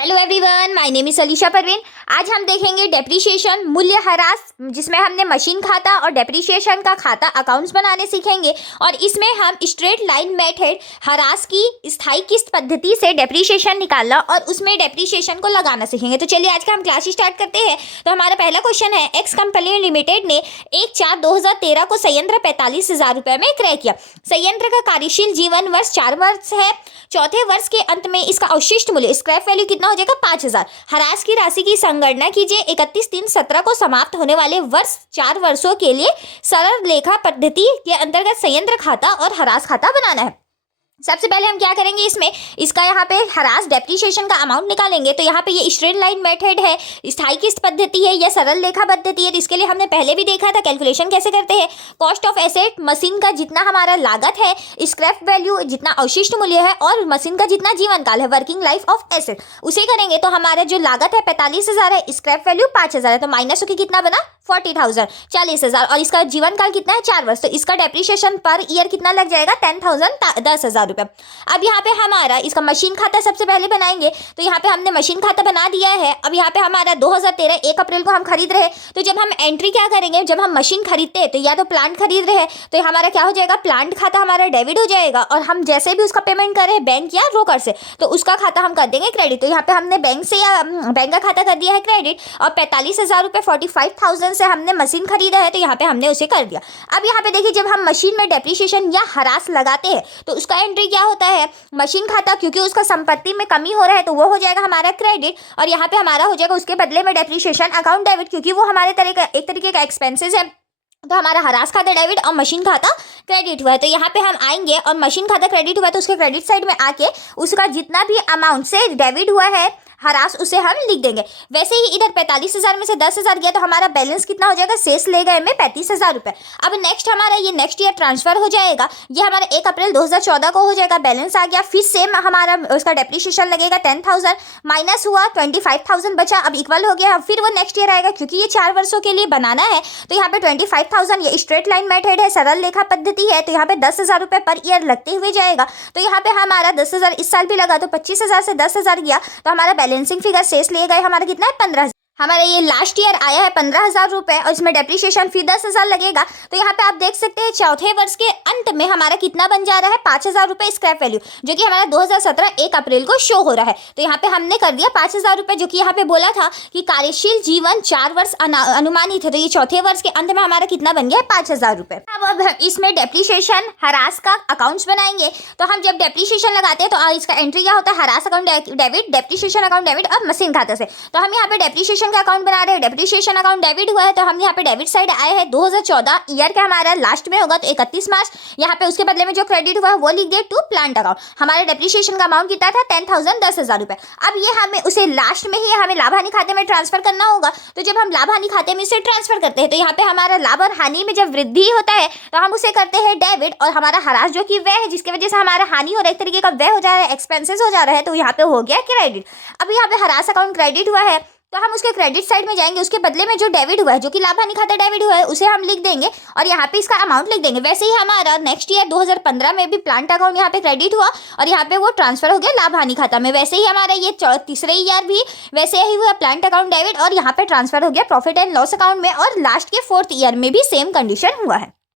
Hello everyone, my name is Alisha Parveen. आज हम देखेंगे डेप्रीशिएशन मूल्यह्रास, जिसमें हमने मशीन खाता और डेप्रीशिएशन का खाता अकाउंट्स बनाने सीखेंगे। और इसमें हम स्ट्रेट लाइन मेथड ह्रास की स्थायी किस्त पद्धति से डेप्रीशिएशन निकालना और उसमें डेप्रीशिएशन को लगाना सीखेंगे। तो चलिए आज का हम क्लास स्टार्ट करते हैं। तो हमारा पहला क्वेश्चन है, एक्स कंपनी लिमिटेड ने 1/4/2013 को संयंत्र 45,000 रुपये में क्रय किया। संयंत्र का कार्यशील जीवन वर्ष 4 वर्ष है। चौथे वर्ष के अंत में इसका अवशिष्ट मूल्य स्क्रैप वैल्यू कितना हो जाएगा? 5,000। ह्रास की राशि की संगणना कीजिए। 31/3/17 को समाप्त होने वाले वर्ष 4 वर्षों के लिए सरल लेखा पद्धति के अंतर्गत संयंत्र खाता और ह्रास खाता बनाना है। सबसे पहले हम क्या करेंगे, इसमें इसका यहाँ पे ह्रास डेप्रीशिएशन का अमाउंट निकालेंगे। तो यहाँ पे ये स्ट्रेट लाइन मेथड है, स्थायी किस्त पद्धति है या सरल लेखा पद्धति है। तो इसके लिए हमने पहले भी देखा था कैलकुलेशन कैसे करते हैं। कॉस्ट ऑफ एसेट, मशीन का जितना हमारा लागत है, स्क्रैप वैल्यू जितना अवशिष्ट मूल्य है और मशीन का जितना जीवन काल है, वर्किंग लाइफ ऑफ एसेट, उसे करेंगे। तो हमारा जो लागत है 45,000 है, स्क्रैप वैल्यू 5,000 है, तो माइनस होकर कितना बना? 40,000, 40,000। और इसका जीवन काल कितना है? 4 वर्ष। तो इसका डेप्रीशिएशन पर ईयर कितना लग जाएगा? 10,000, 10,000 रुपये। अब यहाँ पे हमारा इसका मशीन खाता सबसे पहले बनाएंगे। तो यहाँ पे हमने मशीन खाता बना दिया है। अब यहाँ पे हमारा 2013 1 अप्रैल को हम खरीद रहे हैं। तो जब हम एंट्री क्या करेंगे, जब हम मशीन खरीदते हैं तो या तो प्लांट खरीद रहे हैं तो हमारा क्या हो जाएगा? प्लांट खाता हमारा डेबिट हो जाएगा। और हम जैसे भी उसका पेमेंट करें बैंक या रोकड़ से, तो उसका खाता हम कर देंगे क्रेडिट। तो यहाँ पे हमने बैंक से या बैंक का खाता कर दिया है क्रेडिट। और 45,000 रुपये 45,000 से हमने मशीन खरीदा है, तो यहाँ पे हमने उसे कर दिया। अब यहाँ पे देखिए, जब हम मशीन में डेप्रीशिएशन या ह्रास लगाते हैं तो उसका एंट्री क्या होता है? मशीन खाता, क्योंकि उसका संपत्ति में कमी हो रहा है तो वो हो जाएगा हमारा क्रेडिट। और यहाँ पे हमारा हो जाएगा उसके बदले में डेप्रीशिएशन अकाउंट डेबिट, क्योंकि वो हमारे एक तरीके का एक्सपेंसेस है। तो हमारा ह्रास खाता डेबिट और मशीन खाता क्रेडिट हुआ है। तो यहाँ पे हम आएंगे और मशीन खाता क्रेडिट हुआ है तो उसके क्रेडिट साइड में आके उसका जितना भी अमाउंट से डेबिट हुआ है ह्रास, उसे हम लिख देंगे। वैसे ही इधर 45,000 में से 10,000 गया तो हमारा बैलेंस कितना हो जाएगा? शेष ले गए में 35,000 रुपये। अब नेक्स्ट हमारा ये नेक्स्ट ईयर ट्रांसफर हो जाएगा। ये हमारा 1 अप्रैल 2014 को हो जाएगा। बैलेंस आ गया, फिर सेम हमारा उसका डेप्रीशिएशन लगेगा 10,000, माइनस हुआ 25,000 बचा, अब इक्वल हो गया। फिर वो नेक्स्ट ईयर आएगा, क्योंकि ये 4 वर्षों के लिए बनाना है। तो यहाँ पे 25,000, ये स्ट्रेट लाइन मेथड है, सरल लेखा पद्धति है। तो यहाँ पे 10,000 रुपये पर ईयर लगते हुए जाएगा। तो यहाँ पे हमारा 10,000 इस साल भी लगा, तो 25,000 से 10,000 गया। तो हमारा बैलेंसिंग फिगर शेष लिए गए हमारा कितना है? 15,000। हमारा ये लास्ट ईयर आया है 15,000 रुपये और इसमें डेप्रीशिएशन फिर 10,000 लगेगा। तो यहाँ पे आप देख सकते हैं चौथे वर्ष के अंत में हमारा कितना बन जा रहा है? 5,000 रुपये स्क्रैप वैल्यू, जो कि हमारा 2017 1 अप्रैल को शो हो रहा है। तो यहाँ पे हमने कर दिया 5,000 रुपये, जो कि यहाँ पे बोला था कि कार्यशील जीवन 4 वर्ष अनुमानित है। तो ये चौथे वर्ष के अंत में हमारा कितना बन गया? 5,000 रुपये। अब इसमें डेप्रीशिएशन ह्रास का अकाउंट्स बनाएंगे। तो हम जब डेप्रीशिएशन लगाते हैं तो इसका एंट्री क्या होता है? ह्रास account debit, depreciation account debit और मशीन खाते से। तो हम यहाँ पे डेप्रीशिएशन का अकाउंट बना रहे हैं, डेप्रीशिएशन अकाउंट डेबिट हुआ है तो हम यहाँ पे डेबिट साइड आए हैं। 2014 ईयर का हमारा लास्ट में होगा, तो 31 मार्च। यहाँ पे उसके बदले में जो क्रेडिट हुआ है वो लिख दिया टू प्लांट अकाउंट। हमारे डेप्रीशिएशन का अमाउंट कितना था? 10,000, 10,000 रुपये। अब ये हमें उसे लास्ट में ही हमें लाभ हानि खाते में ट्रांसफर करना होगा। तो जब हम लाभ हानि खाते में इसे ट्रांसफर करते हैं तो यहाँ पे हमारा लाभ और हानि में जब वृद्धि होता है तो हम उसे करते हैं डेबिट, और हमारा ह्रास जो कि व्यय है, जिसकी वजह से हमारा हानि और एक तरीके का व्यय हो जा रहा है, एक्सपेंसेस हो जा रहा है, तो यहाँ पे हो गया क्रेडिट। अब यहाँ पे ह्रास अकाउंट क्रेडिट हुआ है तो हम उसके क्रेडिट साइड में जाएंगे। उसके बदले में जो डेबिट हुआ है, जो कि लाभ हानि खाता डेबिट हुआ है, उसे हम लिख देंगे और यहाँ पे इसका अमाउंट लिख देंगे। वैसे ही हमारा नेक्स्ट ईयर 2015 में भी प्लांट अकाउंट यहाँ पे क्रेडिट हुआ और यहाँ पे वो ट्रांसफर हो गया लाभ हानि खाता में। वैसे ही हमारा ये तीसरे ईयर भी वैसे ही हुआ, प्लांट अकाउंट डेबिट, और यहाँ पे ट्रांसफर हो गया प्रॉफिट एंड लॉस अकाउंट में। और लास्ट के 4th ईयर में भी सेम कंडीशन हुआ है।